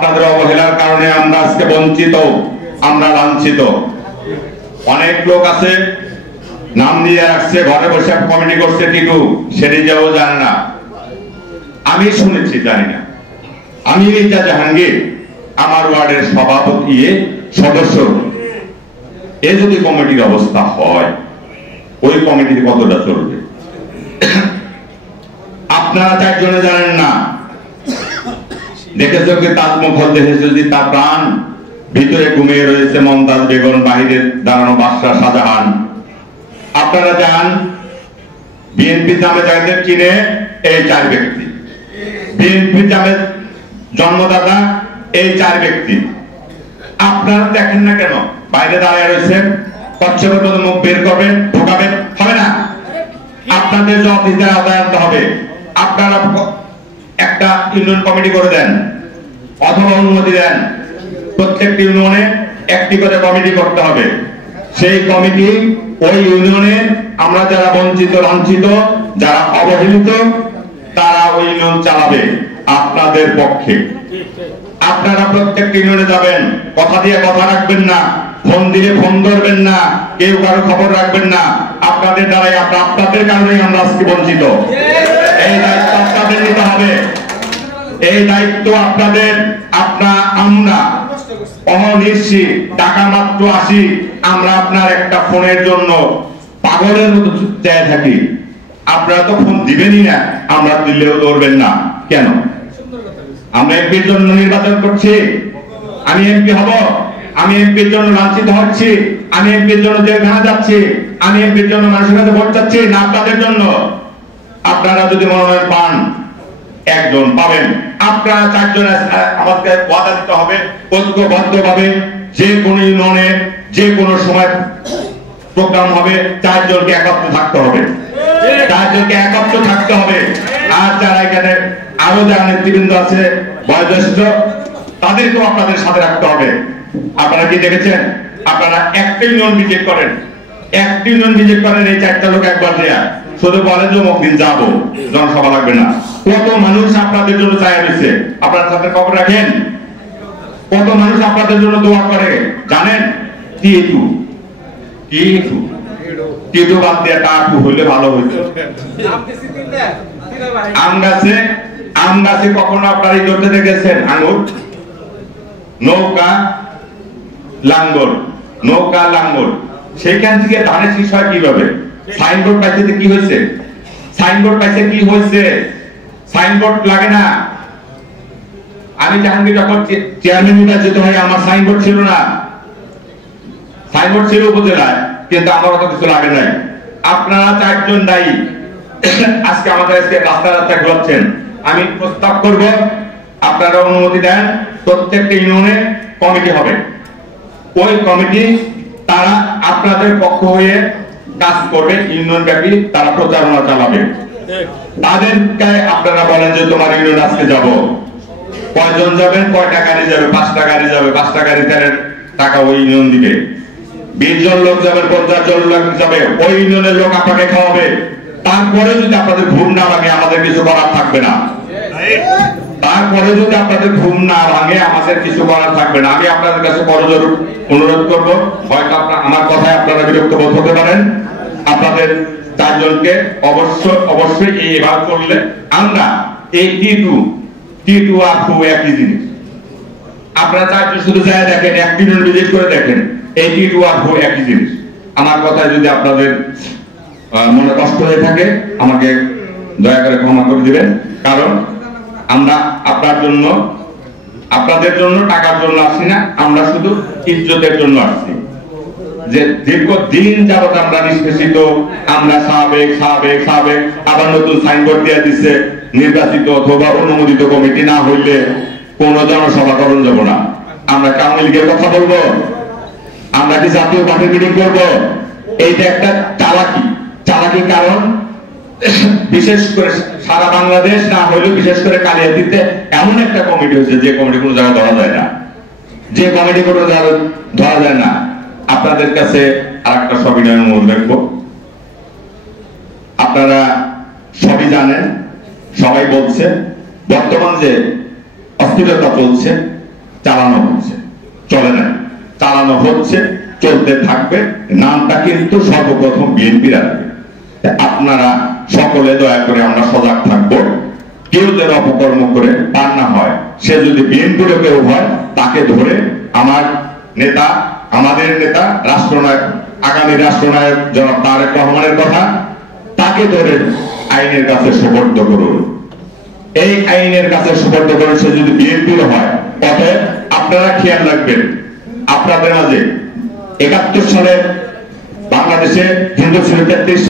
আপনাদের অবহেলার কারণে আমরা আজকে বঞ্চিত, আমরা লাঞ্ছিত। অনেক লোক আছে নাম দিয়ে রাখছে, ঘরে বসে কমিটি করছে, টিটু সেটি যাও জানে না। আমি শুনেছি, জানি না। আমি মির্জা জাহাঙ্গীর, আমার ওয়ার্ডের সভাপতি সদস্য, এ যদি কমিটির অবস্থা হয়, ওই কমিটির কতটা চলবে? আপনারা চারজনে জানেন না। দেখেছো কি তাজমহল দেখেছো যে তার প্রাণ ভিতরে ঘুমিয়ে রয়েছে মমতাজ বেগম, বাহিরে দাঁড়ানো বাদশাহ শাহজাহান। আপনারা যান বিএনপি নামে যাদের চিনে এই চার ব্যক্তি, বিএনপি নামে জন্মদাতা এই চার ব্যক্তি। আপনারা দেখেন না কেন? বাইরে দাঁড়িয়ে রয়েছেন, কচ্ছপের মতো মুখ বের করবেন, ঢোকাবেন, হবে না? আপনাদের জবাবদিহিতার আওতায় আনতে হবে। আপনারা একটা ইউনিয়ন কমিটি করে দেন অথবা অনুমতি দেন, প্রত্যেকটি ইউনিয়নে একটি করে কমিটি করতে হবে। সেই কমিটি ওই ইউনিয়নে আমরা যারা বঞ্চিত, লাঞ্ছিত, যারা অবহেলিত, তারা ওই ইউনিয়ন চালাবে আপনাদের পক্ষে। আপনারা প্রত্যেকটি ইউনিয়নে যাবেন, কথা দিয়ে কথা রাখবেন না, ফোন দিলে ফোন ধরবেন না, কেউ কারো খবর রাখবেন না। আপনাদের দ্বারাই, আপনাদের কারণেই আমরা আজকে বঞ্চিত। এই দায়িত্ব আপনাদের নিতে হবে। এই দায়িত্ব আপনাদের। আমরা অহনিশি টাকা মাত্র 80, আমরা আপনার একটা ফোনের জন্য পাগলের মতো চেয়ে থাকি। আপনারা তো ফোন দিবেনই না, আমরা দিলেও ধরবেন না কেন? আমরা এমপির জন্য নির্বাচন করছি, আমি এমপি হব, আমি এমপির জন্য লাঞ্ছিত হচ্ছি, আমি এমপির জন্য জেলখানা যাচ্ছি, আমি এমপির জন্য মানুষের কাছে ভোট চাচ্ছি না আপনাদের জন্য। আপনারা যদি মনোনয়ন পান, একজন পাবেন, আপনারা চারজন আমাদের ওয়াদা দিতে হবে ঐক্যবদ্ধভাবে, যে কোনো ইউনিয়নে যে কোনো সময় প্রোগ্রাম হবে, চারজনকে একত্র থাকতে হবে, চারজনকে একত্র থাকতে হবে। আর যারা এখানে আরো যারা নেতৃবৃন্দ আছে বয়োজ্যেষ্ঠ, তাদেরকেও আপনাদের সাথে রাখতে হবে। আপনারা কি দেখেছেন? আপনারা একটা ইউনিয়ন ভিজিট করেন, একটা ইউনিয়ন ভিজিট করেন, এই চারটা লোক একবার দেয়া শুধু বলে যে অমুকদিন যাবো, জনসভা লাগবে না। কত মানুষ আপনাদের জন্য চায় রয়েছে, আপনারা তাদের খবর রাখেন? কত মানুষ আপনাদের জন্য দোয়া করে জানেন? টিটু টিটু টিটু বাদ দিয়ে টাটু হইলে ভালো হইতো। আম গাছে কখনো আপনারা এই করতে দেখেছেন? আঙুর, নৌকা, লাঙ্গল, নৌকা লাঙ্গল, সেইখান থেকে ধানের শীষ হয় কিভাবে? সাইনবোর্ড পাইছে কি হয়েছে? সাইনবোর্ড পাইছে কি হয়েছে? সাইনবোর্ড লাগে না। আমি জাহাঙ্গীর যখন চেয়ারম্যান নির্বাচিত হয়, আমার সাইনবোর্ড ছিল না। সাইনবোর্ড ছিল উপজেলায়, কিন্তু আমার অত কিছু লাগে নাই। আপনারা চারজন দায়ী। আজকে আমাদের রাস্তা ঘুরাচ্ছেন। আমি প্রস্তাব করব, আপনারা অনুমতি দেন, প্রত্যেকটা ইউনিয়নে কমিটি হবে। ওই কমিটি তারা আপনাদের পক্ষ হয়ে কাজ করবে, ইউনিয়ন ব্যাপী তারা প্রচারণা চালাবে। তাদেরকে আপনারা বলেন যে তোমার ইউনিয়ন আজকে যাব, কয়জন যাবেন, কয়টা গাড়ি যাবে? 5টা গাড়ি যাবে, 5টা গাড়ি তেলের টাকা ওই ইউনিয়ন দিবে। 20 জন লোক যাবেন, 50 জন লোক যাবে, ওই ইউনিয়নের লোক আপনাকে খাওয়াবে। তারপরে যদি আপনাদের ঘুম না ভাঙে, আমাদের কিছু করার থাকবে না। তারপরে যদি আপনাদের ঘুম না ভাঙে, আমাদের কিছু করার থাকবে না। আমি আপনাদের কাছে করজোর অনুরোধ করব, হয়তো আমার কথায় আপনারা বিরক্ত বোধ হতে পারেন। আপনাদের চারজনকে অবশ্যই এইভাবে করলে আমরা এই টিটু আর ফু একই জিনিস। আপনারা চারজন শুধু যায় দেখেন, এক ইউনিয়ন ভিজিট করে দেখেন, এই টিটু আর ফু একই জিনিস। আমার কথায় যদি আপনাদের মনে কষ্ট হয়ে থাকে, আমাকে দয়া করে ক্ষমা করে দিবেন। কারণ আমরা আপনাদের জন্য টাকার জন্য আসছি না, আমরা শুধু ইজ্জতের জন্য আসছি। যে দীর্ঘদিন যাবত আমরা নিষ্পেষিত, আমরা সাবেক আবার নতুন সাইনবোর্ড দিয়ে দিচ্ছে, নির্বাচিত অথবা অনুমোদিত কমিটি না হইলে কোন জনসভা করণ যাব না। আমরা আওয়ামী লীগের কথা বলবো? আমরা কি জাতীয় পার্টির মিটিং করবো? এইটা একটা চালাকি। কারণ বিশেষ করে সারা বাংলাদেশ না হইলেও বিশেষ করে কালিয়াতীতে এমন একটা কমিটি হয়েছে, যে কমিটি কোনো জায়গায় ধরা যায় না, যে কমিটি কোনো জায়গায় ধরা যায় না। আপনাদের কাছে আরেকটা সবিনয় অনুরোধ রাখবো, আপনারা সবই জানেন, সবাই বলছে বর্তমান যে অস্থিরতা চলছে, চালানো হচ্ছে, চলে না, চালানো হচ্ছে, চলতে থাকবে। নামটা কিন্তু সর্বপ্রথম বিএনপির আসবে। আপনারা সকলে দয়া করে আমরা সজাগ থাকবো, কেউ যেন অপকর্ম করে পার না হয়। সে যদি বিএনপির কেউ হয়, তাকে ধরে আমার নেতা, আমাদের নেতা, রাষ্ট্রনায়ক, আগামী রাষ্ট্রনায়ক জনাব তারেক রহমানের কথা, তাকে ধরে আইনের কাছে সুপর্দ করুন। এই আইনের কাছে সুপর্দ করুন, সে যদি বিএনপির হয়। অতএব আপনারা খেয়াল রাখবেন, আপনাদের মাঝে 71 সালে বাংলাদেশে হিন্দু ছিল 33